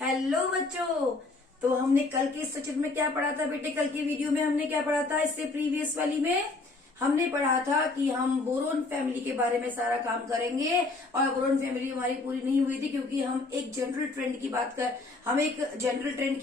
Hello बच्चों। तो हमने कल के स्ट्रक्चर में क्या पढ़ा था बेटे? कल की वीडियो में हमने क्या पढ़ा था? इससे प्रीवियस वाली में हमने पढ़ा था कि हम बोरोन फैमिली के बारे में सारा काम करेंगे। और बोरोन फैमिली हमारी पूरी नहीं हुई थी क्योंकि हम एक जनरल ट्रेंड की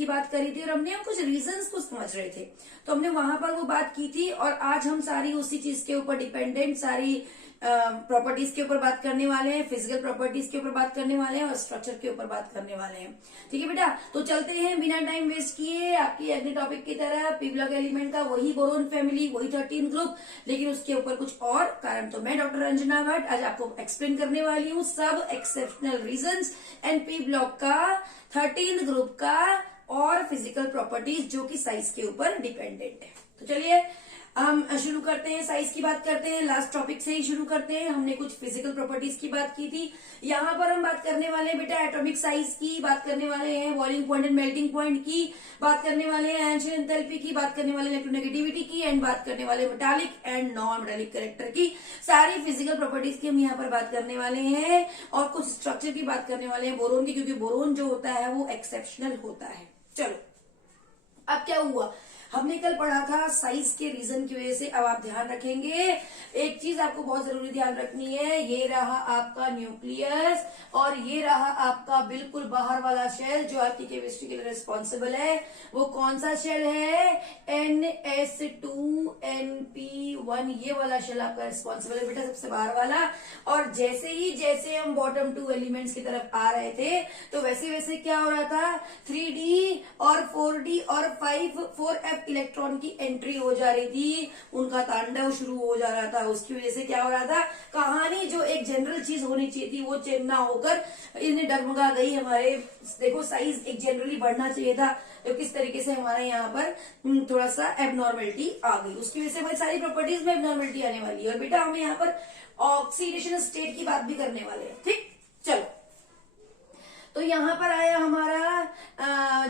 बात करी थी और हमने कुछ रीजंस को समझ रहे थे। तो हमने वहां पर वो बात की थी और आज हम सारी उसी चीज के ऊपर डिपेंडेंट सारी प्रॉपर्टीज के ऊपर बात करने वाले हैं, फिजिकल प्रॉपर्टीज के ऊपर बात करने वाले हैं और स्ट्रक्चर के ऊपर बात करने वाले हैं। ठीक है बेटा, तो चलते हैं बिना टाइम वेस्ट किए आपकी अगले टॉपिक की तरह। पी ब्लॉक एलिमेंट का वही बोरोन फैमिली, वही 13 ग्रुप, लेकिन उसके ऊपर कुछ और कारण। तो मैं डॉक्टर रंजना भट्ट आज आपको एक्सप्लेन करने वाली हूँ सब exceptional reasons and P block का 13 ग्रुप का और फिजिकल प्रॉपर्टीज जो कि साइज के ऊपर डिपेंडेंट है। तो चलिए हम शुरू करते हैं, साइज की बात करते हैं। लास्ट टॉपिक से ही शुरू करते हैं। हमने कुछ फिजिकल प्रॉपर्टीज की बात की थी। यहाँ पर हम बात करने वाले हैं बेटा एटॉमिक साइज की, बात करने वाले हैं boiling point and melting point की, बात करने वाले हैं एंशियल एंथैल्पी की, बात करने वाले इलेक्ट्रोनेगेटिविटी की एंड बात करने वाले metallic and non metallic character की। सारी फिजिकल प्रॉपर्टीज की हम यहाँ पर बात करने वाले हैं और कुछ स्ट्रक्चर की बात करने वाले हैं बोरोन की, क्योंकि बोरोन जो होता है वो एक्सेप्शनल होता है। चलो अब क्या हुआ, हमने कल पढ़ा था साइज के रीजन की वजह से। अब आप ध्यान रखेंगे, एक चीज आपको बहुत जरूरी ध्यान रखनी है। ये रहा आपका न्यूक्लियस और ये रहा आपका बिल्कुल बाहर वाला शेल जो आपकी केमिस्ट्री के लिए रिस्पॉन्सिबल है। वो कौन सा शेल है? NS2NP1, ये वाला शेल आपका रिस्पॉन्सिबल है बेटा, सबसे बाहर वाला। और जैसे हम बॉटम 2 एलिमेंट्स की तरफ आ रहे थे तो वैसे वैसे क्या हो रहा था, 3D और 4D और 4F इलेक्ट्रॉन की एंट्री हो जा रही थी, उनका तांडव शुरू हो जा रहा था। उसकी वजह से क्या हो रहा था, कहानी जो एक जनरल चीज होनी चाहिए थी वो चेंज ना होकर इन्हें डगमगा गई। हमारे देखो साइज एक जनरली बढ़ना चाहिए था, तो किस तरीके से हमारे यहाँ पर थोड़ा सा एबनॉर्मेलिटी आ गई। उसकी वजह से हमारी सारी प्रॉपर्टीज में एबनॉर्मेलिटी आने वाली है। और बेटा हमें यहाँ पर ऑक्सीडेशन स्टेट की बात भी करने वाले हैं। ठीक, चलो तो यहाँ पर आया हमारा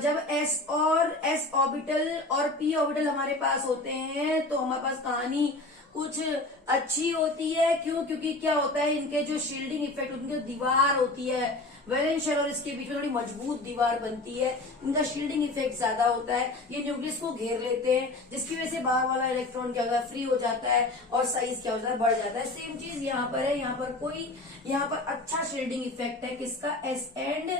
जब s ऑर्बिटल और p ऑर्बिटल हमारे पास होते हैं तो हमारे पास कहानी कुछ अच्छी होती है। क्यों? क्योंकि क्या होता है, इनके जो शील्डिंग इफेक्ट, उनकी जो दीवार होती है वैलेंस शेल और इसके बीच में थोड़ी मजबूत दीवार बनती है, इनका शील्डिंग इफेक्ट ज्यादा होता है, ये न्यूक्लियस को घेर लेते हैं, जिसकी वजह से बाहर वाला इलेक्ट्रॉन क्या होता है, फ्री हो जाता है और साइज क्या होता है, बढ़ जाता है। सेम चीज यहाँ पर है। यहाँ पर अच्छा शील्डिंग इफेक्ट है किसका? एस एंड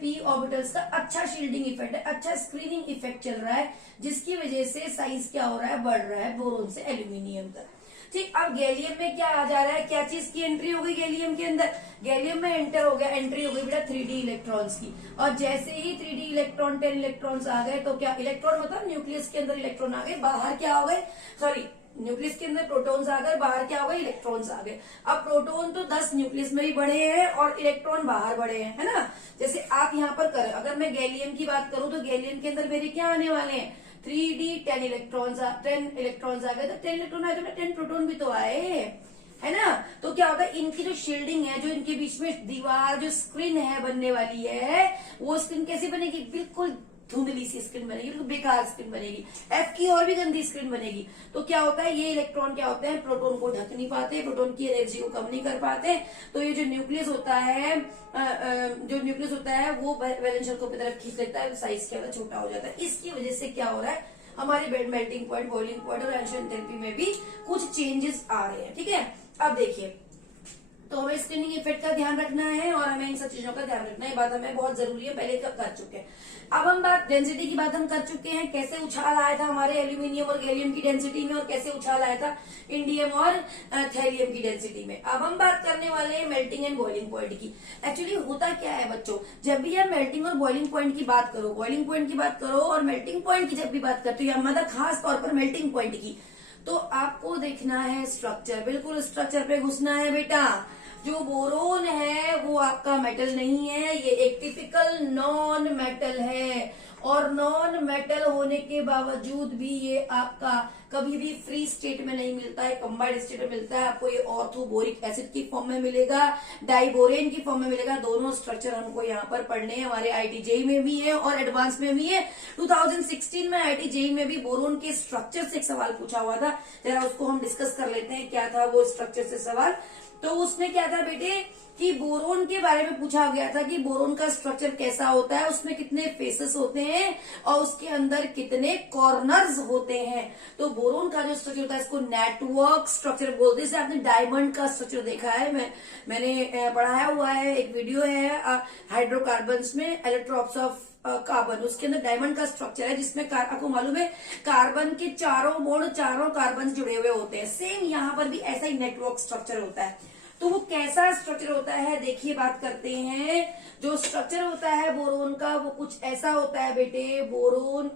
पी ऑर्बिटल्स का अच्छा शील्डिंग इफेक्ट है, अच्छा स्क्रीनिंग इफेक्ट चल रहा है, जिसकी वजह से साइज क्या हो रहा है, बढ़ रहा है बोरोन से एल्यूमिनियम तक। ठीक, अब गैलियम में क्या आ जा रहा है, क्या चीज की एंट्री हो गई गैलियम के अंदर? गैलियम में एंट्री हो गई बेटा 3D इलेक्ट्रॉन्स की। और जैसे ही 3D इलेक्ट्रॉन 10 इलेक्ट्रॉन्स आ गए तो क्या इलेक्ट्रॉन मतलब न्यूक्लियस के अंदर इलेक्ट्रॉन आ गए, बाहर क्या हो गए, न्यूक्लियस के अंदर प्रोटॉन्स आ गए, बाहर क्या हो गए, इलेक्ट्रॉन्स आ गए। अब प्रोटॉन तो 10 न्यूक्लियस में ही बढ़े हैं और इलेक्ट्रॉन बाहर बढ़े हैं, है ना। जैसे आप यहाँ पर करें, अगर मैं गैलियम की बात करूं तो गैलियम के अंदर मेरे क्या आने वाले हैं, 3D 10 इलेक्ट्रॉन्स आ गए। तो 10 इलेक्ट्रॉन आए तो 10 प्रोटॉन भी तो आए, है ना। तो क्या होता है, इनकी जो शील्डिंग है, जो इनके बीच में दीवार, जो स्क्रीन है बनने वाली है, वो स्क्रीन कैसी बनेगी, बिल्कुल धुंधली सी स्क्रीन बनेगी, बिल्कुल बेकार स्क्रीन बनेगी। एफ की और भी गंदी स्क्रीन बनेगी। तो क्या होता है, ये इलेक्ट्रॉन क्या होते हैं, प्रोटॉन को ढक नहीं पाते, प्रोटॉन की एनर्जी को कम नहीं कर पाते। तो ये जो न्यूक्लियस होता है वो वैलेंस शेल को अपनी तरफ खींच लेता है, साइज क्या होता है, छोटा हो जाता है। इसकी वजह से क्या हो रहा है, हमारे bed melting point, boiling point और एंशियल एंथैल्पी में भी कुछ चेंजेस आ रहे हैं। ठीक है, अब देखिए, तो हमें स्क्रीनिंग इफेक्ट का ध्यान रखना है और हमें इन सब चीजों का ध्यान रखना है। ये बात हमें बहुत जरूरी है, पहले कब कर चुके हैं। अब हम बात डेंसिटी की बात हम कर चुके हैं, कैसे उछाल आया था हमारे एल्यूमिनियम और गैलियम की डेंसिटी में और कैसे उछाल आया था इंडियम और थैलियम की डेंसिटी में। अब हम बात करने वाले हैं मेल्टिंग एंड बॉइलिंग पॉइंट की। एक्चुअली होता क्या है बच्चों, जब भी आप मेल्टिंग और बॉइलिंग पॉइंट की बात करो, बॉइलिंग पॉइंट की बात करो और मेल्टिंग पॉइंट की जब भी बात करते हो, मतलब खास तौर पर मेल्टिंग पॉइंट की, तो आपको देखना है स्ट्रक्चर, बिल्कुल स्ट्रक्चर पे घुसना है बेटा। जो बोरोन है वो आपका मेटल नहीं है, ये एक टिपिकल नॉन मेटल है और नॉन मेटल होने के बावजूद भी ये आपका कभी भी फ्री स्टेट में नहीं मिलता है, कंबाइंड स्टेट में मिलता है। आपको ये ऑर्थोबोरिक एसिड की फॉर्म में मिलेगा, डाइबोरेन की फॉर्म में मिलेगा। दोनों स्ट्रक्चर हमको यहाँ पर पढ़ने हैं, हमारे आईटी जेई में भी है और एडवांस में भी है। 2016 में आईटी जेई में भी बोरोन के स्ट्रक्चर से एक सवाल पूछा हुआ था, जरा उसको हम डिस्कस कर लेते हैं। क्या था वो स्ट्रक्चर से सवाल? तो उसमें क्या था बेटे, कि बोरोन के बारे में पूछा गया था कि बोरोन का स्ट्रक्चर कैसा होता है, उसमें कितने फेसेस होते हैं और उसके अंदर कितने कॉर्नर्स होते हैं। तो बोरोन का जो स्ट्रक्चर होता है इसको नेटवर्क स्ट्रक्चर बोलते हैं। जैसे आपने डायमंड का स्ट्रक्चर देखा है, मैंने पढ़ाया हुआ है, एक वीडियो है हाइड्रोकार्बन्स में इलेक्ट्रॉन्स ऑफ कार्बन, उसके अंदर डायमंड का स्ट्रक्चर है जिसमें आपको मालूम है कार्बन के चारों मोड़ चारों कार्बन जुड़े हुए होते हैं। सेम यहाँ पर भी ऐसा ही नेटवर्क स्ट्रक्चर होता है। तो वो कैसा स्ट्रक्चर होता है देखिए, बात करते हैं। जो स्ट्रक्चर होता है बोरोन का वो कुछ ऐसा होता है बेटे। बोरोन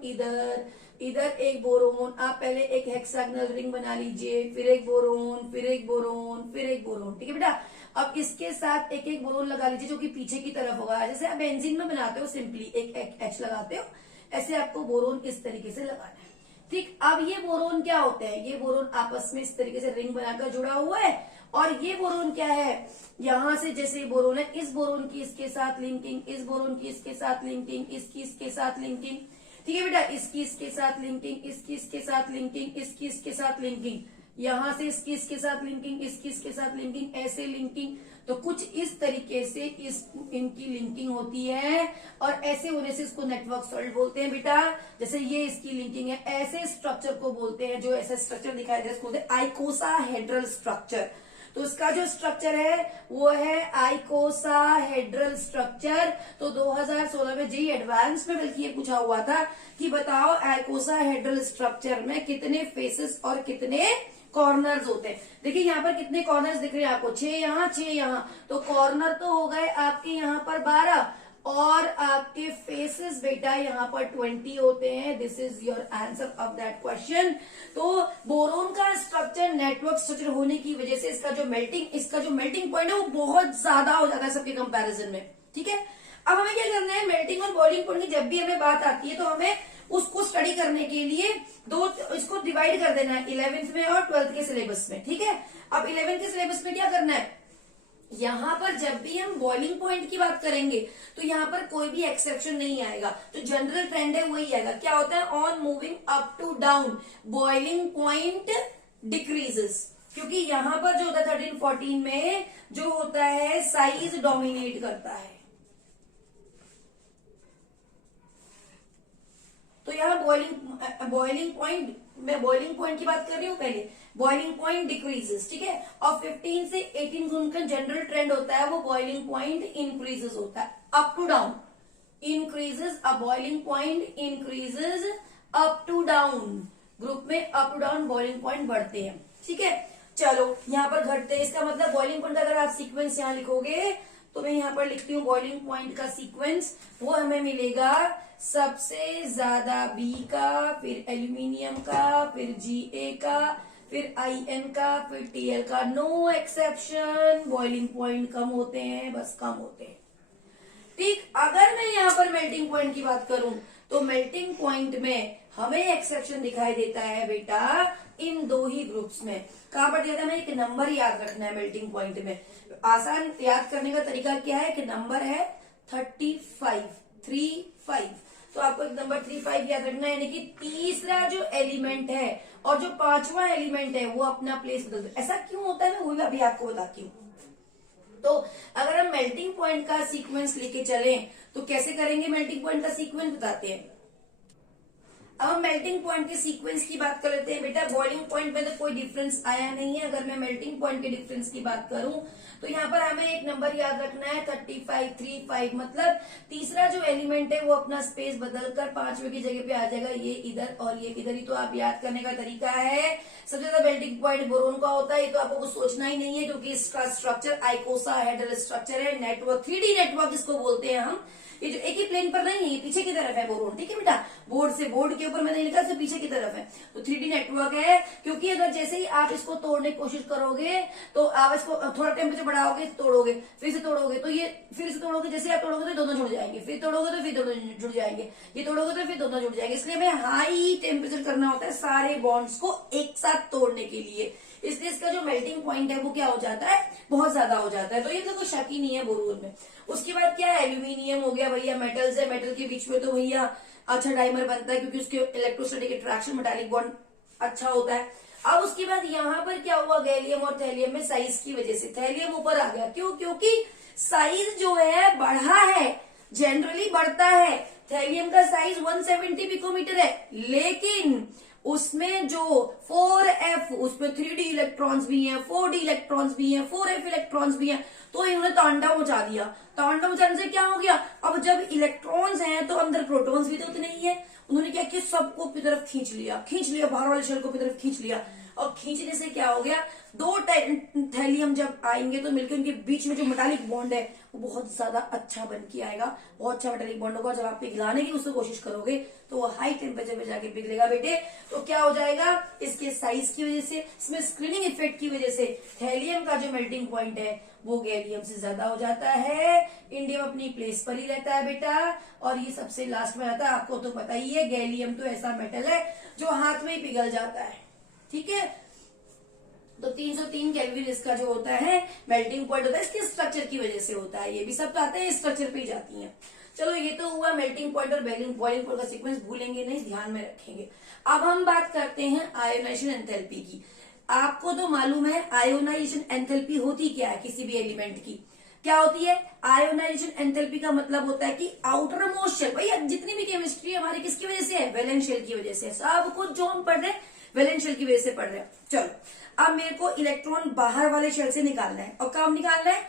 इधर एक बोरोन, आप पहले एक हेक्सागोनल रिंग बना लीजिए, फिर एक बोरोन, फिर एक बोरोन, फिर एक बोरोन, ठीक है बेटा। अब इसके साथ एक एक बोरोन लगा लीजिए जो कि पीछे की तरफ होगा। जैसे आप बेंजीन में बनाते हो, सिंपली एक एच लगाते हो, ऐसे आपको बोरोन इस तरीके से लगाना है, ठीक। अब ये बोरोन क्या होते हैं, ये बोरोन आपस में इस तरीके से रिंग बनाकर जुड़ा हुआ है। और ये बोरोन क्या है, यहां से जैसे बोरोन है, इस बोरोन की इसके साथ लिंकिंग, इस बोरोन की इसके साथ लिंकिंग, इसकी इसके साथ लिंकिंग, ठीक है बेटा, इसकी इसके साथ लिंकिंग, इसकी इसके साथ लिंकिंग, इसकी इसके साथ लिंकिंग, यहां से इसकी इसके साथ लिंकिंग, इसकी इसके साथ लिंकिंग, ऐसे लिंकिंग। तो कुछ इस तरीके से इनकी लिंकिंग होती है और ऐसे होने से इसको नेटवर्क सॉलिड बोलते हैं बेटा। जैसे ये इसकी लिंकिंग है, ऐसे स्ट्रक्चर को बोलते हैं, जो ऐसा स्ट्रक्चर दिखाई दे रहा है इसको बोलते हैं आइकोसाहेड्रल स्ट्रक्चर। तो इसका जो स्ट्रक्चर है वो है आइकोसाहेड्रल स्ट्रक्चर। तो 2016 में जी एडवांस में बल्कि ये पूछा हुआ था कि बताओ आइकोसाहेड्रल स्ट्रक्चर में कितने फेसेस और कितने कॉर्नर्स होते हैं। देखिए यहाँ पर कितने कॉर्नर्स दिख रहे हैं आपको, 6 यहाँ 6 यहाँ, तो कॉर्नर तो हो गए आपके यहाँ पर 12 और आपके फेसेस बेटा यहाँ पर 20 होते हैं। This is your answer of that question. तो बोरोन का स्ट्रक्चर नेटवर्क स्ट्रक्चर होने की वजह से इसका जो मेल्टिंग पॉइंट है वो बहुत ज्यादा हो जाता है सबके कंपैरिजन में, ठीक है। अब हमें क्या करना है, मेल्टिंग और बॉइलिंग पॉइंट की जब भी हमें बात आती है तो हमें उसको स्टडी करने के लिए इसको डिवाइड कर देना है 11th में और 12th के सिलेबस में, ठीक है। अब 11th के सिलेबस में क्या करना है, यहाँ पर जब भी हम बॉइलिंग पॉइंट की बात करेंगे तो यहाँ पर कोई भी एक्सेप्शन नहीं आएगा। तो जनरल ट्रेंड है वही आएगा। क्या होता है, on moving up to down boiling point decreases, क्योंकि यहाँ पर जो होता है 13-14 में जो होता है साइज डोमिनेट करता है। तो यहाँ बॉइलिंग पॉइंट, मैं बॉइलिंग पॉइंट की बात कर रही हूँ पहले, बॉइलिंग पॉइंट डिक्रीजेस, ठीक है। और 15 से 18 जून का जनरल ट्रेंड होता है वो बॉइलिंग पॉइंट इंक्रीजेस होता है, up to down increases. A boiling point increases up to down, group में up to down boiling point बढ़ते हैं, ठीक है। चलो यहाँ पर घटते हैं, इसका मतलब बॉइलिंग पॉइंट अगर आप सीक्वेंस यहाँ लिखोगे तो मैं यहाँ पर लिखती हूँ बॉइलिंग पॉइंट का सीक्वेंस, वो हमें मिलेगा सबसे ज्यादा बी का, फिर एल्यूमिनियम का, फिर जीए का, फिर आईएन का, फिर टीएल का, नो एक्सेप्शन। बॉइलिंग पॉइंट कम होते हैं, बस कम होते हैं, ठीक। अगर मैं यहाँ पर मेल्टिंग पॉइंट की बात करूं तो मेल्टिंग पॉइंट में हमें एक्सेप्शन दिखाई देता है बेटा इन दो ही ग्रुप्स में। कहां पर दिया था, हमें एक नंबर याद रखना है मेल्टिंग पॉइंट में। आसान याद करने का तरीका क्या है कि नंबर है 35 तो आपको एक नंबर 35 याद रखना है, यानी कि तीसरा जो एलिमेंट है और जो पांचवा एलिमेंट है वो अपना प्लेस बदलता है। ऐसा क्यों होता है मैं वो भी अभी आपको बताती हूँ। तो अगर हम मेल्टिंग पॉइंट का सीक्वेंस लेके चलें तो कैसे करेंगे, मेल्टिंग पॉइंट का सीक्वेंस बताते हैं। अब हम मेल्टिंग पॉइंट के सीक्वेंस की बात कर लेते हैं बेटा। बॉइलिंग पॉइंट में तो कोई डिफरेंस आया नहीं है। अगर मैं मेल्टिंग पॉइंट के डिफरेंस की बात करूं तो यहाँ पर हमें एक नंबर याद रखना है 35 मतलब तीसरा जो एलिमेंट है वो अपना स्पेस बदलकर पांचवे की जगह पे आ जाएगा, ये इधर और ये इधर ही। तो आप याद करने का तरीका है, सबसे ज्यादा मेल्टिंग पॉइंट बोरोन का होता है। ये तो आपको कुछ सोचना ही नहीं है क्योंकि इसका स्ट्रक्चर आइकोसाहेड्रल स्ट्रक्चर है, नेटवर्क 3D नेटवर्क इसको बोलते हैं हम। ये जो एक ही प्लेन पर नहीं है, ये पीछे की तरफ है बोरोन, ठीक है बेटा। बोर्ड के ऊपर मैंने लिखा, पीछे की तरफ है, तो 3D नेटवर्क है। क्योंकि अगर जैसे ही आप इसको तोड़ने की कोशिश करोगे तो आप इसको थोड़ा टेम्परेचर बढ़ाओगे, तोड़ोगे, फिर से तोड़ोगे तो ये, फिर से तोड़ोगे, जैसे आप तोड़ोगे तो दोनों जुड़ जाएंगे, फिर तोड़ोगे तो फिर दोनों जुड़ जाएंगे, ये तोड़ोगे तो फिर दोनों जुड़ जाएंगे। इसलिए हमें हाई टेम्परेचर करना होता है सारे बॉन्ड्स को एक साथ तोड़ने के लिए। इसलिए इसका जो मेल्टिंग पॉइंट है वो क्या हो जाता है, बहुत ज्यादा हो जाता है। तो ये तो कोई शक ही नहीं है बोरोन में। उसके बाद क्या है, एल्यूमिनियम हो गया भैया, मेटल्स है, मेटल के बीच में तो भैया अच्छा डाइमर बनता है क्योंकि उसके इलेक्ट्रोस्टैटिक अट्रैक्शन मेटालिक बॉन्ड अच्छा होता है। अब उसके बाद यहाँ पर क्या हुआ, गैलियम और थैलियम में साइज की वजह से थैलियम ऊपर आ गया। क्यों? क्योंकि साइज जो है बढ़ा है, जनरली बढ़ता है। थैलियम का साइज 170 पिकोमीटर है, लेकिन उसमें जो 4f, उसमें 3d इलेक्ट्रॉन्स भी हैं, 4d इलेक्ट्रॉन्स भी हैं, 4f इलेक्ट्रॉन्स भी हैं, तो इन्होंने तांडव मचा दिया। तांडव मचाने से क्या हो गया, अब जब इलेक्ट्रॉन्स हैं तो अंदर प्रोटॉन्स भी तो उतने ही है। उन्होंने क्या किया, सबको अपनी तरफ खींच लिया, बाहर वाले शेल को अपनी तरफ खींच लिया। और खींचने से क्या हो गया, दो थैलियम जब आएंगे तो मिलकर उनके बीच में जो मेटालिक बॉन्ड है वो बहुत ज्यादा अच्छा बन के आएगा, बहुत अच्छा मेटालिक बॉन्ड होगा। जब आप पिघलाने की उसको कोशिश करोगे तो वो हाई टेम्परेचर पे जाके पिघलेगा बेटे। तो क्या हो जाएगा, इसके साइज की वजह से, इसमें स्क्रीनिंग इफेक्ट की वजह से थैलियम का जो मेल्टिंग पॉइंट है वो गैलियम से ज्यादा हो जाता है। इंडियम अपनी प्लेस पर ही रहता है बेटा, और ये सबसे लास्ट में आता है। आपको तो पता ही है, गैलियम तो ऐसा मेटल है जो हाथ में ही पिघल जाता है। ठीक है, तो 303 केल्विन इसका जो होता है मेल्टिंग पॉइंट होता है, इसके स्ट्रक्चर की वजह से होता है। ये भी सब आते हैं स्ट्रक्चर पे ही जाती हैं। चलो ये तो हुआ मेल्टिंग पॉइंट और बॉइलिंग पॉइंट का सीक्वेंस, भूलेंगे नहीं, ध्यान में रखेंगे। अब हम बात करते हैं आयोनाइजेशन एंथैल्पी की। आपको तो मालूम है आयोनाइजेशन एंथैल्पी होती क्या है किसी भी एलिमेंट की, क्या होती है। आयोनाइजेशन एंथैल्पी का मतलब होता है कि आउटर मोस्ट शेल, भैया जितनी भी केमिस्ट्री हमारी किसकी वजह से है, वैलेंस शेल की वजह से। सब कुछ जो हम पढ़ रहे हैं वैलेंस शेल की वजह से पढ़ रहे हैं। चलो अब मेरे को इलेक्ट्रॉन बाहर वाले शेल से निकालना है, और कब निकालना है,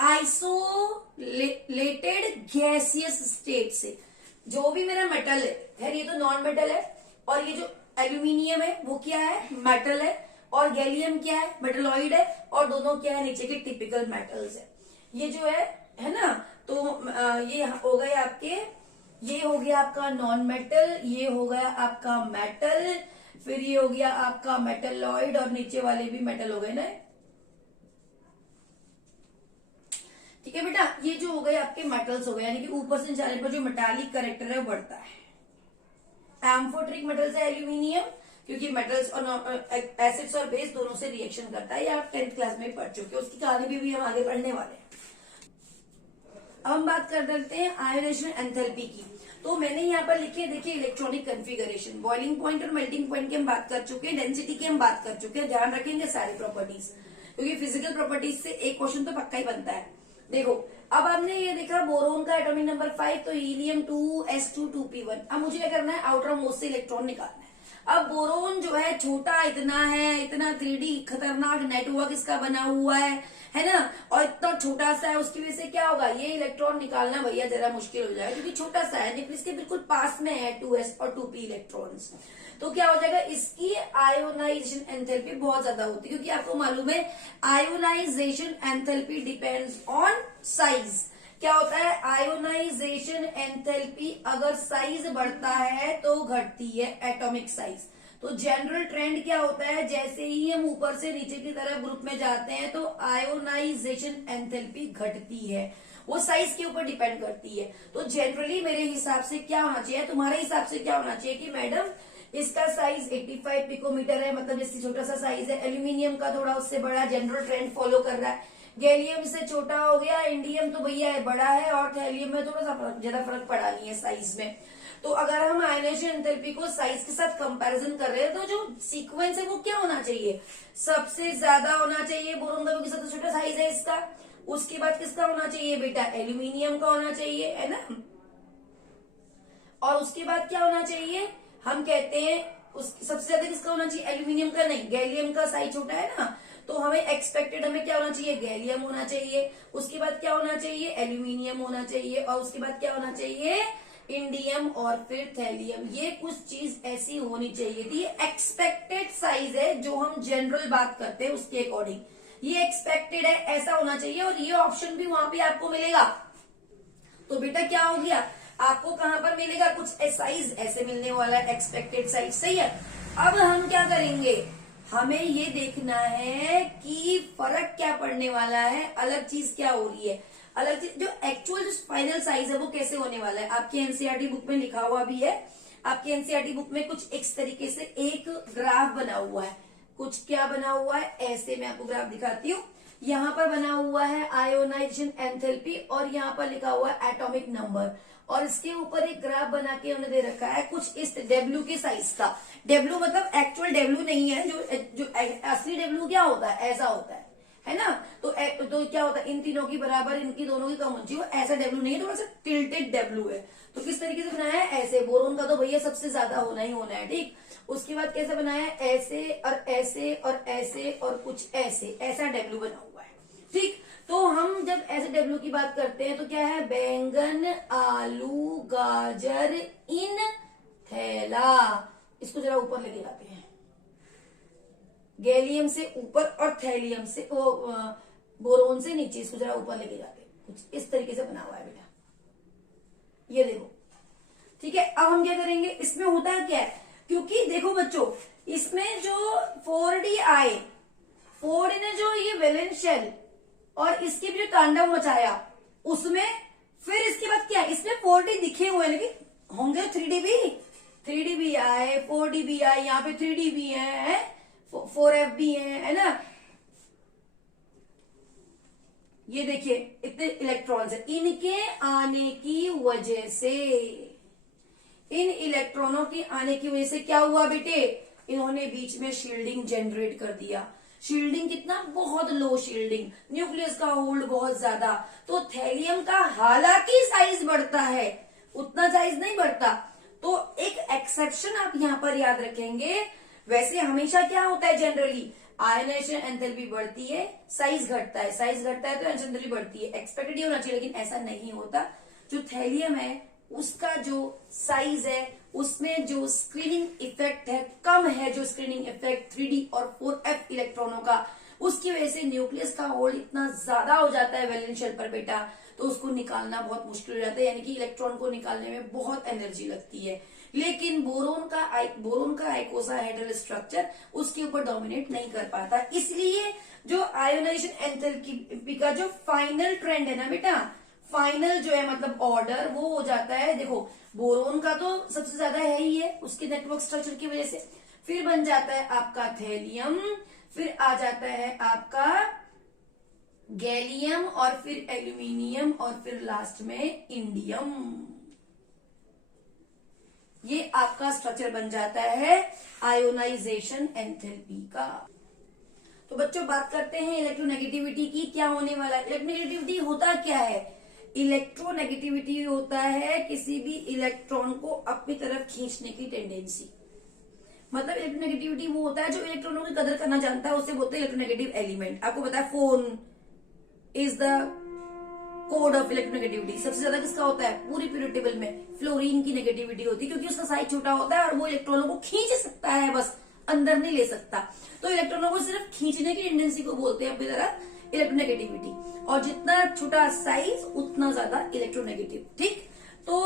आइसोलेटेड गैसियस स्टेट से। जो भी मेरा मेटल है, खैर ये तो नॉन मेटल है, और ये जो एल्यूमिनियम है वो क्या है, मेटल है, और गैलियम क्या है, मेटलॉइड है, और दोनों क्या है, नीचे के टिपिकल मेटल्स है। ये जो है ना, तो ये हो गए आपके, ये हो गया आपका नॉन मेटल, ये हो गया आपका मेटल, फिर ये हो गया आपका मेटलॉइड, और नीचे वाले भी मेटल हो गए ना। ठीक है बेटा, ये जो हो गए आपके मेटल्स हो गए, यानी कि ऊपर से जाने पर जो मेटालिक कैरेक्टर है वो बढ़ता है। एम्फोटेरिक मेटल्स है एल्यूमिनियम, क्योंकि मेटल्स और एसिड्स और बेस दोनों से रिएक्शन करता है। ये आप 10th क्लास में पढ़ चुके हैं, उसकी कहानी भी हम आगे पढ़ने वाले हैं। अब हम बात कर देते हैं आयोनाइजेशन एंथैल्पी की। तो मैंने यहाँ पर लिखे, देखिए, इलेक्ट्रॉनिक कन्फिगरेशन, बॉइलिंग पॉइंट और मेल्टिंग पॉइंट की हम बात कर चुके हैं, डेंसिटी की हम बात कर चुके हैं। ध्यान रखेंगे सारी प्रॉपर्टीज, क्योंकि फिजिकल प्रॉपर्टीज से एक क्वेश्चन तो पक्का ही बनता है। देखो, अब हमने ये देखा बोरोन का एटॉमिक नंबर 5, तो हीलियम 2s2 2p1। अब मुझे क्या करना है, आउटर मोस्ट से इलेक्ट्रॉन निकालना है। अब बोरोन जो है छोटा इतना है, इतना 3D खतरनाक नेटवर्क इसका बना हुआ है ना, और इतना छोटा सा है, उसकी वजह से क्या होगा, ये इलेक्ट्रॉन निकालना भैया जरा मुश्किल हो जाएगा, क्योंकि छोटा सा है, न्यूक्लियस के बिल्कुल पास में है 2s और 2p इलेक्ट्रॉन्स। तो क्या हो जाएगा, इसकी आयोनाइजेशन एंथैल्पी बहुत ज्यादा होती है, क्योंकि आपको मालूम है ionisation enthalpy depends on size. क्या होता है, आयोनाइजेशन एंथैल्पी अगर साइज बढ़ता है तो घटती है एटॉमिक साइज। तो जनरल ट्रेंड क्या होता है, जैसे ही हम ऊपर से नीचे की तरफ ग्रुप में जाते हैं तो आयोनाइजेशन एंथैल्पी घटती है, वो साइज के ऊपर डिपेंड करती है। तो जनरली मेरे हिसाब से क्या होना चाहिए, तुम्हारे हिसाब से क्या होना चाहिए कि मैडम इसका साइज 85 पिकोमीटर है, मतलब इससे छोटा सा साइज है। एल्यूमिनियम का थोड़ा उससे बड़ा, जनरल ट्रेंड फॉलो कर रहा है। गैलियम से छोटा हो गया, इंडियम तो भैया बड़ा है, और थैलियम में थोड़ा सा ज्यादा फर्क पड़ा नहीं है साइज में। तो अगर हम आयोनाइजेशन एंथैल्पी को साइज के साथ कंपैरिजन कर रहे हैं, तो जो सीक्वेंस है वो क्या होना चाहिए, सबसे ज्यादा होना चाहिए बोरोन का, क्योंकि सबसे छोटा साइज है इसका। उसके बाद किसका होना चाहिए बेटा, एल्यूमिनियम का होना चाहिए, है ना। और उसके बाद क्या होना चाहिए, हम कहते हैं सबसे ज्यादा किसका होना चाहिए, एल्यूमिनियम का नहीं, गैलियम का साइज छोटा है ना, तो हमें एक्सपेक्टेड हमें क्या होना चाहिए, गैलियम होना चाहिए। उसके बाद क्या होना चाहिए, एल्यूमिनियम होना चाहिए, और उसके बाद क्या होना चाहिए, इंडियम, और फिर थैलियम। ये कुछ चीज ऐसी होनी चाहिए थी। एक्सपेक्टेड साइज है, जो हम जनरल बात करते हैं उसके अकॉर्डिंग ये एक्सपेक्टेड है, ऐसा होना चाहिए, और ये ऑप्शन भी वहां पे आपको मिलेगा। तो बेटा क्या हो गया, आपको कहां पर मिलेगा, कुछ साइज ऐसे मिलने वाला है, एक्सपेक्टेड साइज, सही है। अब हम क्या करेंगे, हमें ये देखना है कि फर्क क्या पड़ने वाला है, अलग चीज क्या हो रही है, अलग चीज जो एक्चुअल जो फाइनल साइज है वो कैसे होने वाला है। आपके एनसीईआरटी बुक में लिखा हुआ भी है, आपके एनसीईआरटी बुक में कुछ इस तरीके से एक ग्राफ बना हुआ है, कुछ क्या बना हुआ है, ऐसे मैं आपको ग्राफ दिखाती हूँ। यहाँ पर बना हुआ है आयोनाइजेशन एंथैल्पी, और यहाँ पर लिखा हुआ है एटॉमिक नंबर, और इसके ऊपर एक ग्राफ बना के उन्होंने दे रखा है कुछ इस डब्ल्यू के साइज का। डब्ल्यू मतलब एक्चुअल डब्ल्यू नहीं है, जो असली डब्ल्यू क्या होता है, ऐसा होता है ना। तो क्या होता है, इन तीनों की बराबर, इनकी दोनों की कम होनी चाहिए, वो ऐसा डब्ल्यू नहीं है, थोड़ा सा टिल्टेड डब्ल्यू है। तो किस तरीके से बनाया है, ऐसे। बोरोन का तो भैया सबसे ज्यादा होना ही होना है, ठीक। उसके बाद कैसे बनाया है, ऐसे और ऐसे और ऐसे और कुछ ऐसे, ऐसा डब्ल्यू बना हुआ है, ठीक। तो हम जब ऐसे डब्ल्यू की बात करते हैं तो क्या है, बैंगन, आलू, गाजर इन थैला। इसको जरा ऊपर लेके जाते हैं, गैलियम से ऊपर और थैलियम से, बोरोन से नीचे, इसको जरा ऊपर लेके जाते हैं। कुछ इस तरीके से बना हुआ है बेटा, ये देखो, ठीक है। अब हम क्या करेंगे, इसमें होता क्या है, क्योंकि देखो बच्चों, इसमें जो 4D आए, 4D ने जो ये वैलेंस शेल और इसके भी जो तांडव मचाया, उसमें फिर इसके बाद क्या, इसमें 4D दिखे हुए, लेकिन होंगे 3D भी, 3D भी आए, 4D भी आए, यहाँ पे 3D भी है, 4F भी है ना। ये देखिए इतने इलेक्ट्रॉन्स है, इनके आने की वजह से, इन इलेक्ट्रॉनों के आने की वजह से क्या हुआ बेटे, इन्होंने बीच में शील्डिंग जनरेट कर दिया। शील्डिंग कितना, बहुत लो शील्डिंग, न्यूक्लियस का होल्ड बहुत ज्यादा। तो थैलियम का हालांकि साइज बढ़ता है, उतना साइज नहीं बढ़ता। तो एक एक्सेप्शन आप यहाँ पर याद रखेंगे, वैसे हमेशा क्या होता है, जनरली आयनाइजेशन एंथैल्पी बढ़ती है, साइज घटता है, साइज घटता है तो एंथैल्पी बढ़ती है, एक्सपेक्टेड होना चाहिए, लेकिन ऐसा नहीं होता। जो थैलियम है उसका जो साइज है, उसमें जो स्क्रीनिंग इफेक्ट है कम है, जो स्क्रीनिंग इफेक्ट 3D और 4F इलेक्ट्रॉनों का, उसकी वजह से न्यूक्लियस का होल्ड इतना ज्यादा हो जाता है वैलेंस शेल पर बेटा, तो उसको निकालना बहुत मुश्किल हो जाता है, यानी कि इलेक्ट्रॉन को निकालने में बहुत एनर्जी लगती है। लेकिन बोरोन का आइकोसाहेड्रल स्ट्रक्चर उसके ऊपर डोमिनेट नहीं कर पाता, इसलिए जो आयोनाइजेशन एंथैल्पी का जो फाइनल ट्रेंड है ना बेटा, फाइनल जो है मतलब ऑर्डर, वो हो जाता है, देखो बोरोन का तो सबसे ज्यादा है ही है उसके नेटवर्क स्ट्रक्चर की वजह से, फिर बन जाता है आपका थैलियम, फिर आ जाता है आपका गैलियम, और फिर एल्यूमिनियम, और फिर लास्ट में इंडियम। ये आपका स्ट्रक्चर बन जाता है आयोनाइजेशन एंथैल्पी का। तो बच्चों बात करते हैं इलेक्ट्रोनेगेटिविटी की, क्या होने वाला है। इलेक्ट्रोनेगेटिविटी होता क्या है, इलेक्ट्रोनेगेटिविटी होता है किसी भी इलेक्ट्रॉन को अपनी तरफ खींचने की टेंडेंसी। मतलब इलेक्ट्रोनेगेटिविटी वो होता है जो इलेक्ट्रॉनों की कदर करना जानता है, उसे बोलते हैं इलेक्ट्रोनेगेटिव एलिमेंट। आपको पता है phone is the code of electronegativity. सबसे ज्यादा किसका होता है, पूरी पीरियड टेबल में फ्लोरीन की नेगेटिविटी होती है, क्योंकि उसका साइज छोटा होता है और वो इलेक्ट्रॉनों को खींच सकता है, बस अंदर नहीं ले सकता। तो इलेक्ट्रॉनों को सिर्फ खींचने की टेंडेंसी को बोलते हैं अपनी तरफ इलेक्ट्रोनेगेटिविटी, और जितना छोटा साइज उतना ज्यादा इलेक्ट्रोनेगेटिव, ठीक। तो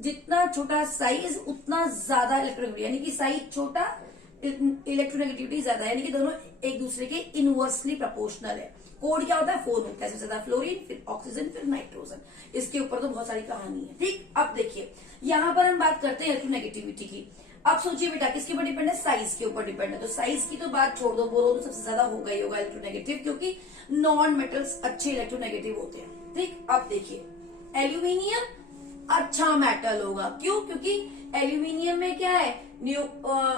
जितना छोटा साइज उतना ज्यादा इलेक्ट्रोनेगेटिव, यानी कि साइज छोटा इलेक्ट्रोनेगेटिविटी ज्यादा, यानी कि दोनों एक दूसरे के इनवर्सली प्रोपोर्शनल है। कोड क्या होता है, फोन होता है, सबसे ज्यादा फ्लोरीन, फिर ऑक्सीजन, फिर नाइट्रोजन। इसके ऊपर तो बहुत सारी कहानी है, ठीक। अब देखिए यहाँ पर हम बात करते हैं इलेक्ट्रोनेगेटिविटी की। अब सोचिए बेटा किसके ऊपर डिपेंड है, साइज के ऊपर डिपेंड है। तो साइज की तो बात छोड़ दो, बोरोन तो सबसे ज्यादा होगा ही होगा इलेक्ट्रोनेगेटिव, क्योंकि नॉन मेटल्स अच्छे इलेक्ट्रोनेगेटिव होते हैं, ठीक। अब देखिए एल्यूमिनियम अच्छा मेटल होगा, क्यों, क्योंकि एल्यूमिनियम में क्या है,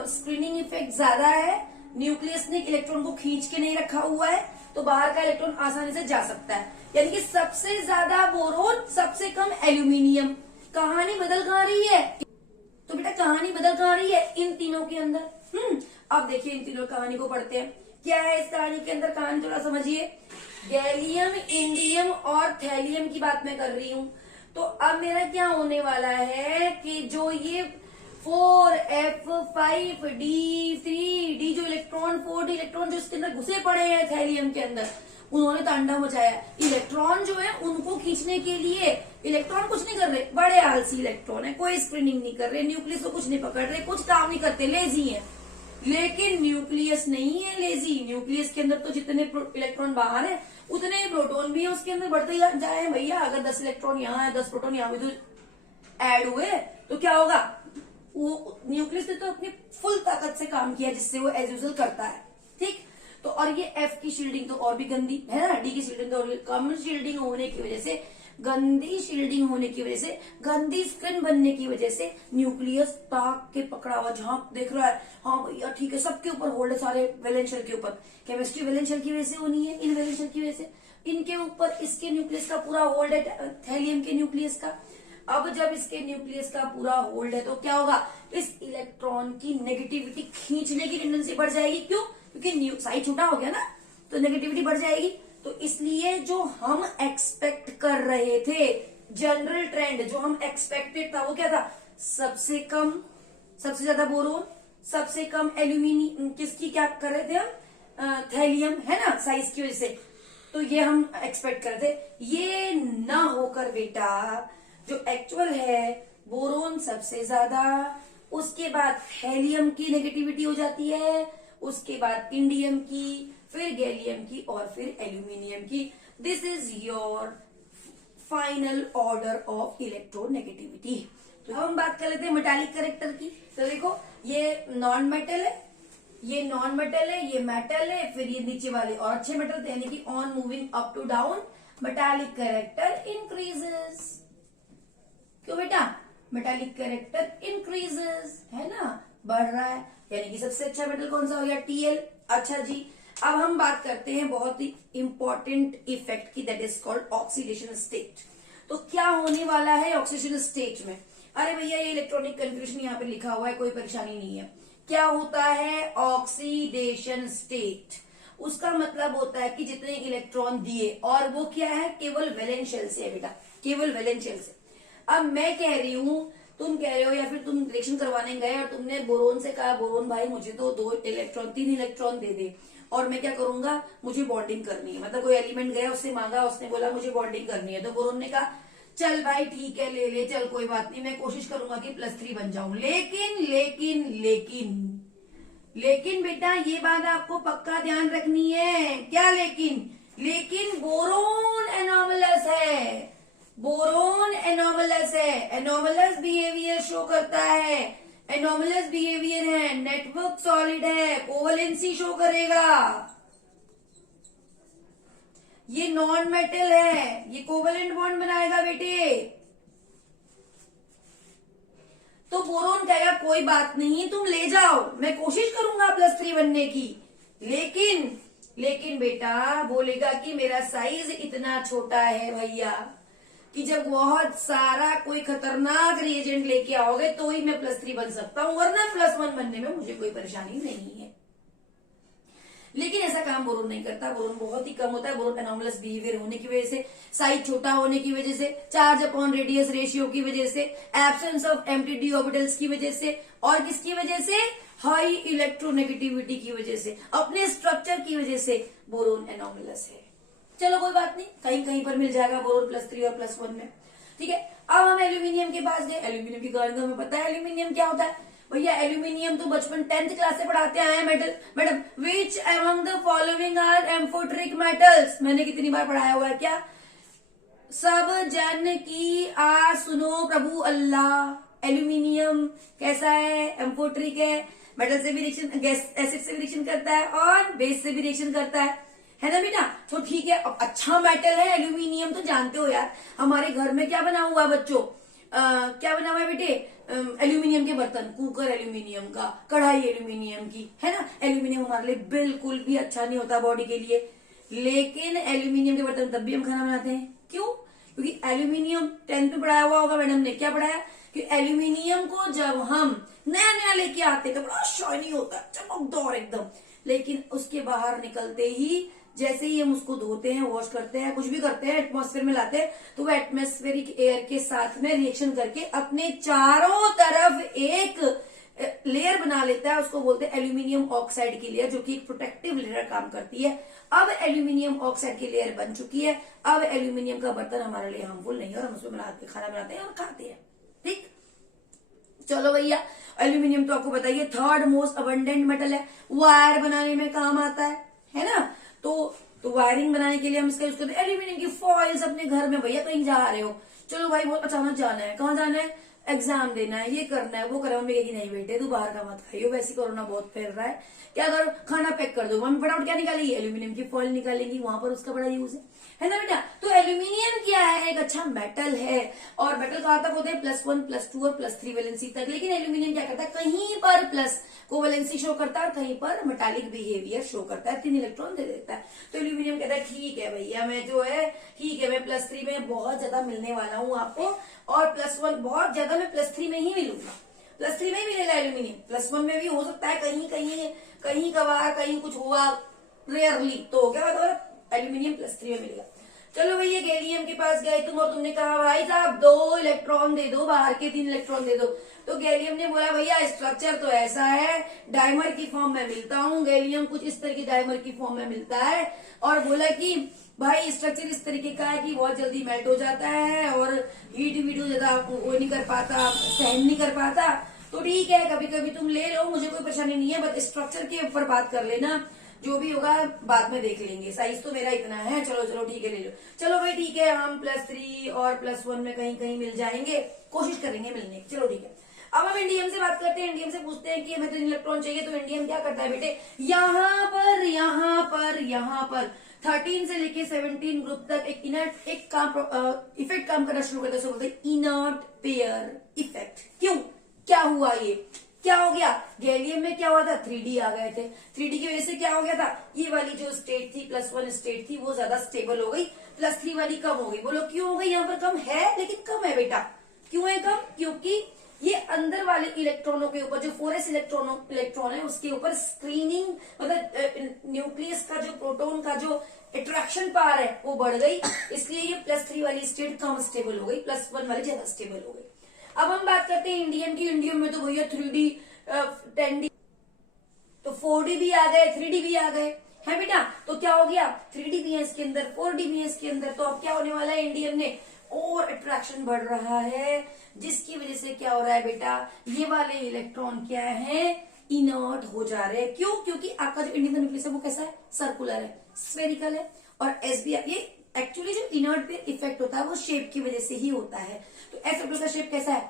स्क्रीनिंग इफेक्ट ज्यादा है, न्यूक्लियस ने इलेक्ट्रॉन को खींच के नहीं रखा हुआ है, तो बाहर का इलेक्ट्रॉन आसानी से जा सकता है। यानी कि सबसे ज्यादा बोरोन, सबसे कम एल्यूमिनियम। कहानी बदल कहाँ रही है, तो बेटा कहानी बदल कहाँ रही है, इन तीनों के अंदर। अब देखिए इन तीनों कहानी को पढ़ते हैं, क्या है इस कहानी के अंदर, कहानी थोड़ा समझिए। गैलियम, इंडियम और थैलियम की बात मैं कर रही हूं। तो अब मेरा क्या होने वाला है कि जो ये 4F 5D 3D जो इलेक्ट्रॉन, 4D इलेक्ट्रॉन जो इसके अंदर घुसे पड़े हैं थैलियम के अंदर, उन्होंने तांडव मचाया। इलेक्ट्रॉन जो है उनको खींचने के लिए इलेक्ट्रॉन कुछ नहीं कर रहे, बड़े आलसी इलेक्ट्रॉन है, कोई स्क्रीनिंग नहीं कर रहे, न्यूक्लियस को कुछ नहीं पकड़ रहे, कुछ काम नहीं करते, लेजी है। लेकिन न्यूक्लियस नहीं है लेजी, न्यूक्लियस के अंदर तो जितने इलेक्ट्रॉन बाहर है उतने ही प्रोटॉन भी है उसके अंदर बढ़ते जाए भैया। अगर 10 इलेक्ट्रॉन यहाँ है, 10 प्रोटॉन यहाँ भी तो ऐड हुए तो क्या होगा, वो न्यूक्लियस ने तो अपनी फुल ताकत से काम किया जिससे वो एज यूजुअल करता है, ठीक। तो और ये F की शील्डिंग तो और भी गंदी है ना, D की शील्डिंग तो और कम शील्डिंग होने की वजह से गंदी शील्डिंग होने की वजह से, गंदी स्किन बनने की वजह से न्यूक्लियस ताक के पकड़ा हुआ, जहां देख रहा है हाँ भैया ठीक है, सबके ऊपर होल्ड है, सारे वैलेंस शेल के ऊपर। केमिस्ट्री वैलेंस शेल की वजह से होनी है, इन वैलेंस शेल की वजह से, इनके ऊपर इसके न्यूक्लियस का पूरा होल्ड है, थैलियम के न्यूक्लियस का। अब जब इसके न्यूक्लियस का पूरा होल्ड है तो क्या होगा, इस इलेक्ट्रॉन की नेगेटिविटी खींचने की टेंडेंसी बढ़ जाएगी। क्यों? क्योंकि साइज छोटा हो गया ना, तो नेगेटिविटी बढ़ जाएगी। तो इसलिए जो हम एक्सपेक्ट कर रहे थे, जनरल ट्रेंड जो हम एक्सपेक्टेड था, वो क्या था, सबसे कम, सबसे ज्यादा बोरोन, सबसे कम एल्यूमिनियम, किसकी क्या कर रहे थे हम, थैलियम, है ना, साइज की वजह से। तो ये हम एक्सपेक्ट कर रहे थे, ये ना होकर बेटा जो एक्चुअल है, बोरोन सबसे ज्यादा, उसके बाद थैलियम की नेगेटिविटी हो जाती है, उसके बाद इंडियम की, फिर गैलियम की, और फिर एल्यूमिनियम की। This is your final order of electronegativity. तो हम बात कर लेते हैं मेटालिक कैरेक्टर की। तो देखो ये नॉन मेटल है, ये नॉन मेटल है, ये मेटल है, फिर ये नीचे वाले और अच्छे मेटल थे, यानी कि on moving up to down metallic character increases. क्यों बेटा? मेटालिक कैरेक्टर इंक्रीजेस, है ना, बढ़ रहा है, यानी कि सबसे अच्छा मेटल कौन सा हो गया, Tl। अच्छा जी, अब हम बात करते हैं बहुत ही इंपॉर्टेंट इफेक्ट की, that is called oxidation state. तो क्या होने वाला है ऑक्सीडेशन स्टेट में? अरे भैया ये इलेक्ट्रॉनिक कन्फ्यूजन यहाँ पे लिखा हुआ है, कोई परेशानी नहीं है। क्या होता है ऑक्सीडेशन स्टेट? उसका मतलब होता है कि जितने इलेक्ट्रॉन दिए, और वो क्या है, केवल वैलेंस शेल से है बेटा, केवल वैलेंस शेल से। अब मैं कह रही हूं, तुम कह रहे हो, या फिर तुम रिएक्शन करवाने गए और तुमने बोरोन से कहा, बोरोन भाई मुझे तो 2 इलेक्ट्रॉन 3 इलेक्ट्रॉन दे दे, और मैं क्या करूंगा, मुझे बॉन्डिंग करनी है। मतलब कोई एलिमेंट गया, उससे मांगा, उसने बोला मुझे बॉन्डिंग करनी है, तो बोरोन ने कहा चल भाई ठीक है ले ले, चल कोई बात नहीं, मैं कोशिश करूंगा कि +3 बन जाऊं। लेकिन लेकिन लेकिन लेकिन बेटा ये बात आपको पक्का ध्यान रखनी है। क्या लेकिन? लेकिन बोरोन एनोमलस है, बोरोन एनोमलस है, एनोमलस बिहेवियर शो करता है, एनोमलस बिहेवियर है, नेटवर्क सॉलिड है, कोवलेंसी शो करेगा। ये नॉन मेटल है, ये कोवलेंट बॉन्ड बनाएगा बेटे। तो बोरोन कहेगा कोई बात नहीं, तुम ले जाओ, मैं कोशिश करूंगा +3 बनने की। लेकिन बेटा बोलेगा कि मेरा साइज इतना छोटा है भैया, कि जब बहुत सारा कोई खतरनाक रिएजेंट लेके आओगे तो ही मैं +3 बन सकता हूं, वरना +1 बनने में मुझे कोई परेशानी नहीं है। लेकिन ऐसा काम बोरोन नहीं करता, बोरोन बहुत ही कम होता है। बोरोन एनोमलस बिहेवियर होने की वजह से, साइज छोटा होने की वजह से, चार्ज अपॉन रेडियस रेशियो की वजह से, absence of empty D orbitals की वजह से, और किसकी वजह से, हाई इलेक्ट्रोनेगेटिविटी की वजह से, अपने स्ट्रक्चर की वजह से बोरोन एनोमलस है। चलो कोई बात नहीं, कहीं कहीं पर मिल जाएगा बोरोन +3 और +1 में, ठीक है। अब हम एल्यूमिनियम के पास गए। एल्यूमिनियम की कहानी तो हमें पता है, एल्यूमिनियम क्या होता है भैया। एल्यूमिनियम तो बचपन 10th क्लास से पढ़ाते आए हैं metal. Madam which among the following are amphoteric metals, मैंने कितनी बार पढ़ाया हुआ है क्या, सब जन की आ सुनो प्रभु अल्लाह। एल्यूमिनियम कैसा है, एम्फोट्रिक है, मेटल से भी रिएक्शन, गैस एसिड से भी रिएक्शन करता है, और बेस से भी रिएक्शन करता है ना बेटा। तो ठीक है, अब अच्छा मेटल है एल्यूमिनियम, तो जानते हो यार हमारे घर में क्या बना हुआ है बच्चों, क्या बना हुआ है बेटे, एल्यूमिनियम के बर्तन, कुकर एल्यूमिनियम का, कढ़ाई एल्यूमिनियम की, है ना। एल्यूमिनियम हमारे लिए बिल्कुल भी अच्छा नहीं होता बॉडी के लिए, लेकिन एल्यूमिनियम के बर्तन तब भी हम खाना बनाते हैं। क्यों? क्योंकि एल्यूमिनियम 10th में पढ़ाया हुआ होगा मैडम ने, क्या पढ़ाया कि एल्यूमिनियम को जब हम नया नया लेके आते तो बड़ा शाइनी होता है, चमकदार एकदम, लेकिन उसके बाहर निकलते ही जैसे ही हम उसको धोते हैं, वॉश करते हैं, कुछ भी करते हैं, एटमॉस्फेयर में लाते हैं, तो वो एटमॉस्फेरिक एयर के साथ में रिएक्शन करके अपने चारों तरफ एक लेयर बना लेता है, उसको बोलते हैं एल्यूमिनियम ऑक्साइड की लेयर, जो कि एक प्रोटेक्टिव लेयर काम करती है। अब एल्यूमिनियम ऑक्साइड की लेयर बन चुकी है, अब एल्यूमिनियम का बर्तन हमारे लिए हार्मफुल नहीं है, और हम उसमें खाना बनाते हैं और खाते हैं, ठीक। चलो भैया, एल्यूमिनियम तो आपको बताइए 3rd मोस्ट अबंडेंट मेटल है, वायर बनाने में काम आता है ना। तो वायरिंग बनाने के लिए हम इसका यूज करते हैं। एल्यूमिनियम की फॉइल्स अपने घर में, भैया कहीं जा रहे हो, चलो भाई बहुत अचानक जाना है, कहाँ जाना है, एग्जाम देना है, ये करना है, वो करना है। मम्मी कहेगी नहीं बेटे तू बाहर का मत खाइयो, वैसे कोरोना बहुत फैल रहा है, क्या करो खाना पैक कर दो। मम्मी फटाफट क्या निकालेगी, एल्यूमिनियम की फॉइल निकालेंगी, वहां पर उसका बड़ा यूज है ना बेटा। तो एल्यूमिनियम क्या है, एक अच्छा मेटल है, और मेटल कहाँ तक होते हैं, +1 +2 और +3 वैलेंसी तक। लेकिन एल्यूमिनियम क्या करता है, कहीं पर प्लस कोवैलेंसी शो करता है और कहीं पर मेटालिक बिहेवियर शो करता है, 3 इलेक्ट्रॉन दे देता है। तो एल्यूमिनियम कहता है ठीक है भैया, मैं जो है ठीक है, मैं +3 में बहुत ज्यादा मिलने वाला हूँ आपको, और +1 बहुत ज्यादा मैं +3 में ही मिलूंगा, +3 में ही मिलेगा एल्यूमिनियम। +1 में भी हो सकता है कहीं कहीं कहीं कभार कहीं कुछ हुआ, रेयरली, तो क्या होगा एल्यूमिनियम +3 में मिलेगा। चलो भैया गैलियम के पास गए तुम और तुमने कहा भाई साहब 2 इलेक्ट्रॉन दे दो, बाहर के 3 इलेक्ट्रॉन दे दो। तो गैलियम ने बोला भैया स्ट्रक्चर तो ऐसा है, डायमर की फॉर्म में मिलता हूँ, गैलियम कुछ इस तरह की डायमर की फॉर्म में मिलता है, और बोला कि भाई स्ट्रक्चर इस तरीके का है कि बहुत जल्दी मेल्ट हो जाता है और हीट वीडियो ज्यादा वो नहीं कर पाता, सहन नहीं कर पाता। तो ठीक है कभी कभी तुम ले लो, मुझे कोई परेशानी नहीं है, बट स्ट्रक्चर के ऊपर बात कर लेना, जो भी होगा बाद में देख लेंगे, साइज तो मेरा इतना है। चलो चलो ठीक है ले लो। चलो भाई ठीक है, हम +3 और +1 में कहीं कहीं मिल जाएंगे, कोशिश करेंगे मिलने की। चलो ठीक है, अब हम इंडियम से बात करते हैं। इंडियम से पूछते हैं कि हमें तो इलेक्ट्रॉन चाहिए, तो इंडियम क्या करता है बेटे, यहाँ पर यहाँ पर यहाँ पर 13 से लेके 17 ग्रुप तक एक इनर्ट एक काम इफेक्ट काम करना शुरू करता है, बोलते हैं इनर्ट पेयर इफेक्ट। क्यों, क्या हुआ, ये क्या हो गया, गैलियम में क्या हुआ था, 3D आ गए थे, 3D की वजह से क्या हो गया था, ये वाली जो स्टेट थी +1 स्टेट थी वो ज्यादा स्टेबल हो गई, +3 वाली कम हो गई। बोलो क्यों हो गई, यहाँ पर कम है लेकिन कम है बेटा, क्यों है कम, क्योंकि ये अंदर वाले इलेक्ट्रॉनों के ऊपर जो 4s इलेक्ट्रॉन है उसके ऊपर स्क्रीनिंग, मतलब न्यूक्लियस का जो प्रोटॉन का जो अट्रैक्शन पावर है वो बढ़ गई, इसलिए ये +3 वाली स्टेट कम स्टेबल हो गई, +1 वाली ज्यादा स्टेबल हो गई। अब हम बात करते हैं इंडियम की। इंडियम में तो भैया 3D 10D तो 4D भी आ गए, 3D भी आ गए है बेटा। तो क्या हो गया, 3D भी है इसके अंदर, 4D भी है इसके अंदर। तो अब क्या होने वाला है, इंडियम में और अट्रैक्शन बढ़ रहा है, जिसकी वजह से क्या हो रहा है बेटा, ये वाले इलेक्ट्रॉन क्या है, इनर्ट हो जा रहे हैं। क्यों, क्योंकि आपका जो इंडियम का न्यूक्लियस है वो कैसा है, सर्कुलर है, स्फेरिकल है, और एस भी ये एक्चुअली जो इनर्ट पे इफेक्ट होता है वो शेप की वजह से ही होता है। तो एस ऑर्बिटल का शेप कैसा है,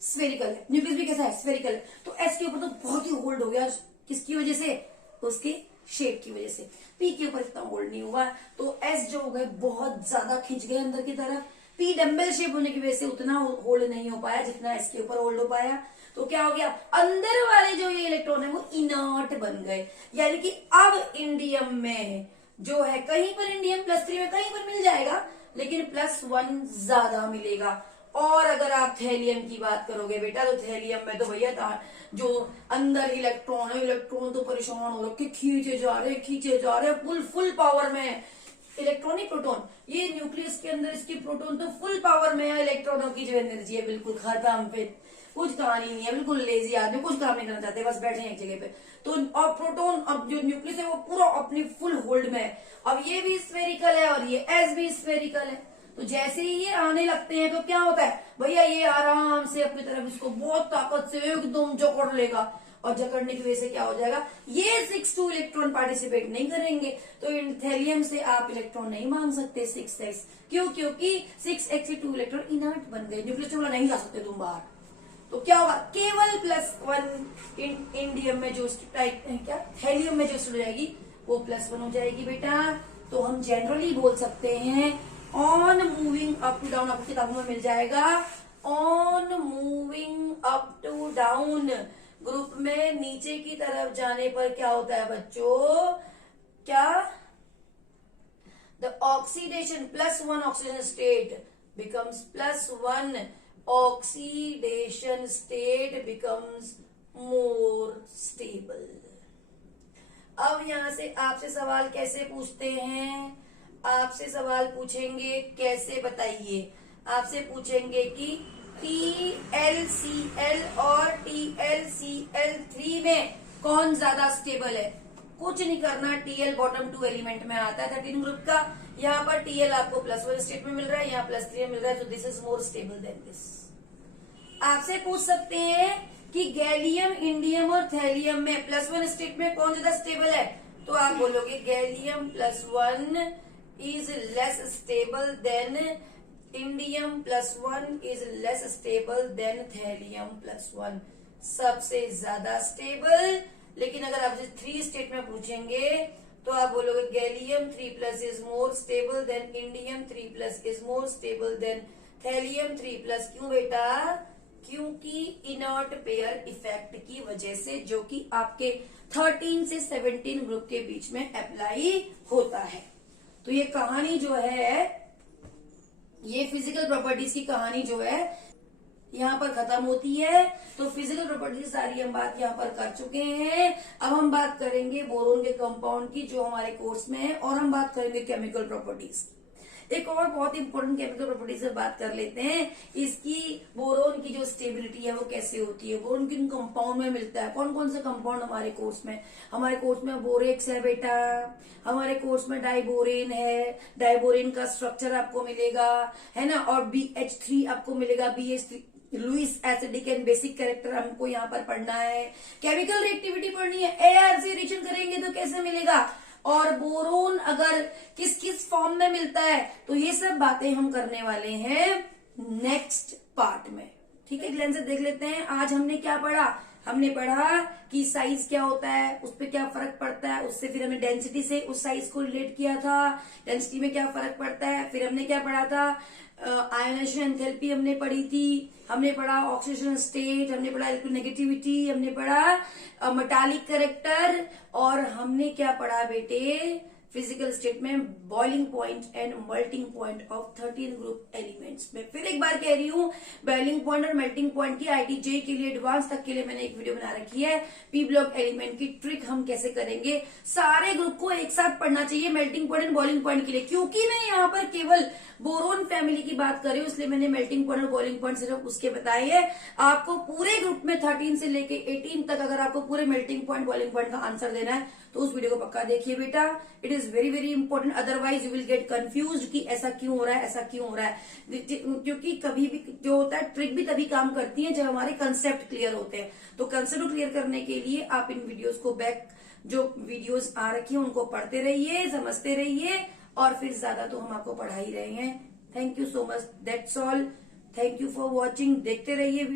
स्फेरिकल है, न्यूक्लियस भी कैसा है, स्फेरिकल है। तो एस के ऊपर तो बहुत ही होल्ड हो गया, किसकी वजह से, उसके शेप की वजह से। पी के ऊपर इतना होल्ड नहीं हुआ, तो एस जो हो गए बहुत ज्यादा खिंच गए अंदर की तरफ। पी डम्बल शेप होने की वजह से उतना होल्ड नहीं हो पाया जितना एस के ऊपर होल्ड हो पाया। तो क्या हो गया, अंदर वाले जो ये इलेक्ट्रॉन है वो इनर्ट बन गए, यानी कि अब इंडियम में जो है कहीं पर इंडियम +3 में कहीं पर मिल जाएगा, लेकिन +1 ज्यादा मिलेगा। और अगर आप थैलियम की बात करोगे बेटा, तो थैलियम में तो भैया जो अंदर इलेक्ट्रॉन है, इलेक्ट्रॉन तो परेशान हो रखे, खींचे जा रहे फुल पावर में इलेक्ट्रॉनिक प्रोटॉन, ये न्यूक्लियस के अंदर इसकी प्रोटॉन तो फुल पावर में है, इलेक्ट्रॉनों की जो एनर्जी है बिल्कुल खत्म, पे कुछ कहानी नहीं है, बिल्कुल लेजी आदमी, कुछ काम नहीं करना चाहते, बस बैठे हैं एक जगह पे। तो और प्रोटॉन अब जो न्यूक्लियस है वो पूरा अपनी फुल होल्ड में है। अब ये भी स्फेरिकल है और ये एस भी स्फेरिकल है, तो जैसे ही ये आने लगते हैं तो क्या होता है भैया, ये आराम से अपनी तरफ इसको बहुत ताकत से एकदम जकड़ लेगा, और जकड़ने की वजह से क्या हो जाएगा, ये 6 इलेक्ट्रॉन पार्टिसिपेट नहीं करेंगे। तो इन थैलियम से आप इलेक्ट्रॉन नहीं मांग सकते 6x, क्यों, क्योंकि 6x से 2 इलेक्ट्रॉन इनर्ट बन गए, न्यूक्लियस से नहीं जा सकते तुम बाहर। तो क्या होगा, केवल +1 इंडियम में जो क्या थैलियम में जो स्टेट हो जाएगी वो +1 हो जाएगी बेटा। तो हम जनरली बोल सकते हैं on moving up to down, आपको किताबों में मिल जाएगा, on moving up to down group में नीचे की तरफ जाने पर क्या होता है बच्चों, क्या, the oxidation +1 oxidation state becomes +1 oxidation state becomes more stable. अब यहां से आपसे सवाल कैसे पूछते हैं, आपसे सवाल पूछेंगे कैसे बताइए, आपसे पूछेंगे कि TlCl और TlCl3 में कौन ज्यादा स्टेबल है। कुछ नहीं करना, Tl बॉटम 2 एलिमेंट में आता है 13 ग्रुप का, यहाँ पर Tl आपको +1 स्टेट में मिल रहा है, यहाँ +3 में मिल रहा है, तो this is more stable then this. आपसे पूछ सकते हैं कि गैलियम, इंडियम और थैलियम में +1 स्टेट में कौन ज्यादा स्टेबल है, तो आप बोलोगे gallium +1 is less stable then indium +1 is less stable then thallium +1, सबसे ज्यादा स्टेबल। लेकिन अगर आपसे 3 स्टेट में पूछेंगे तो आप बोलोगे gallium 3+ is more stable then indium 3+ is more stable then thallium 3+। क्यों बेटा? क्योंकि इनर्ट पेयर इफेक्ट की वजह से, जो कि आपके 13 से 17 ग्रुप के बीच में अप्लाई होता है। तो ये कहानी जो है, ये फिजिकल प्रॉपर्टीज की कहानी जो है यहाँ पर खत्म होती है। तो फिजिकल प्रॉपर्टीज सारी हम बात यहाँ पर कर चुके हैं। अब हम बात करेंगे बोरोन के कंपाउंड की, जो हमारे कोर्स में है, और हम बात करेंगे केमिकल प्रॉपर्टीज। एक और बहुत इंपॉर्टेंट केमिकल प्रॉपर्टीज से बात कर लेते हैं, इसकी बोरोन की जो स्टेबिलिटी है वो कैसे होती है, बोरोन किन कंपाउंड में मिलता है, कौन कौन से कंपाउंड हमारे कोर्स में। हमारे कोर्स में बोरेक्स है बेटा, हमारे कोर्स में डाइबोरेन है, डाइबोरेन का स्ट्रक्चर आपको मिलेगा, है ना, और BH3 आपको मिलेगा, BH3 Lewis acidic and basic character हमको यहाँ पर पढ़ना है। केमिकल रिएक्टिविटी पढ़नी है, AR से रिएक्शन करेंगे तो कैसे मिलेगा, और बोरोन अगर किस किस फॉर्म में मिलता है, तो ये सब बातें हम करने वाले हैं नेक्स्ट पार्ट में। ठीक है, ग्लैंस से देख लेते हैं आज हमने क्या पढ़ा। हमने पढ़ा कि साइज क्या होता है, उस पर क्या फर्क पड़ता है, उससे फिर हमने डेंसिटी से उस साइज को रिलेट किया था, डेंसिटी में क्या फर्क पड़ता है। फिर हमने क्या पढ़ा था, आयोनाइजेशन एंथैल्पी हमने पढ़ी थी, हमने पढ़ा ऑक्सीडेशन स्टेट, हमने पढ़ा इलेक्ट्रोनेगेटिविटी, हमने पढ़ा मेटालिक कैरेक्टर, और हमने क्या पढ़ा बेटे, फिजिकल स्टेट में boiling point and melting point of 13 group elements में। फिर एक बार कह रही हूँ, बॉइलिंग पॉइंट और मेल्टिंग पॉइंट की IIT-JEE के लिए एडवांस तक के लिए मैंने एक वीडियो बना रखी है। P ब्लॉक एलिमेंट की ट्रिक हम कैसे करेंगे, सारे ग्रुप को एक साथ पढ़ना चाहिए melting point and boiling point के लिए। क्योंकि मैं यहाँ पर केवल बोरोन फैमिली की बात कर रही हूँ, इसलिए मैंने मेल्टिंग पॉइंट और बॉइलिंग पॉइंट सिर्फ उसके बताए हैं। आपको पूरे ग्रुप में 13 से लेके 18 तक अगर आपको पूरे मेल्टिंग पॉइंट बॉइलिंग पॉइंट का आंसर देना है तो उस वीडियो को पक्का देखिए बेटा। It is very very important, otherwise you will get confused कि ऐसा क्यों हो रहा है, ऐसा क्यों हो रहा है। क्योंकि कभी भी जो होता है, ट्रिक भी तभी काम करती है जब हमारे कंसेप्ट क्लियर होते हैं। तो कंसेप्ट क्लियर करने के लिए आप इन वीडियोस को बैक, जो वीडियोस आ रखी है उनको पढ़ते रहिए, समझते रहिए, और फिर ज्यादा तो हम आपको पढ़ा ही रहे हैं। Thank you so much, that's all, thank you for watching. देखते रहिए।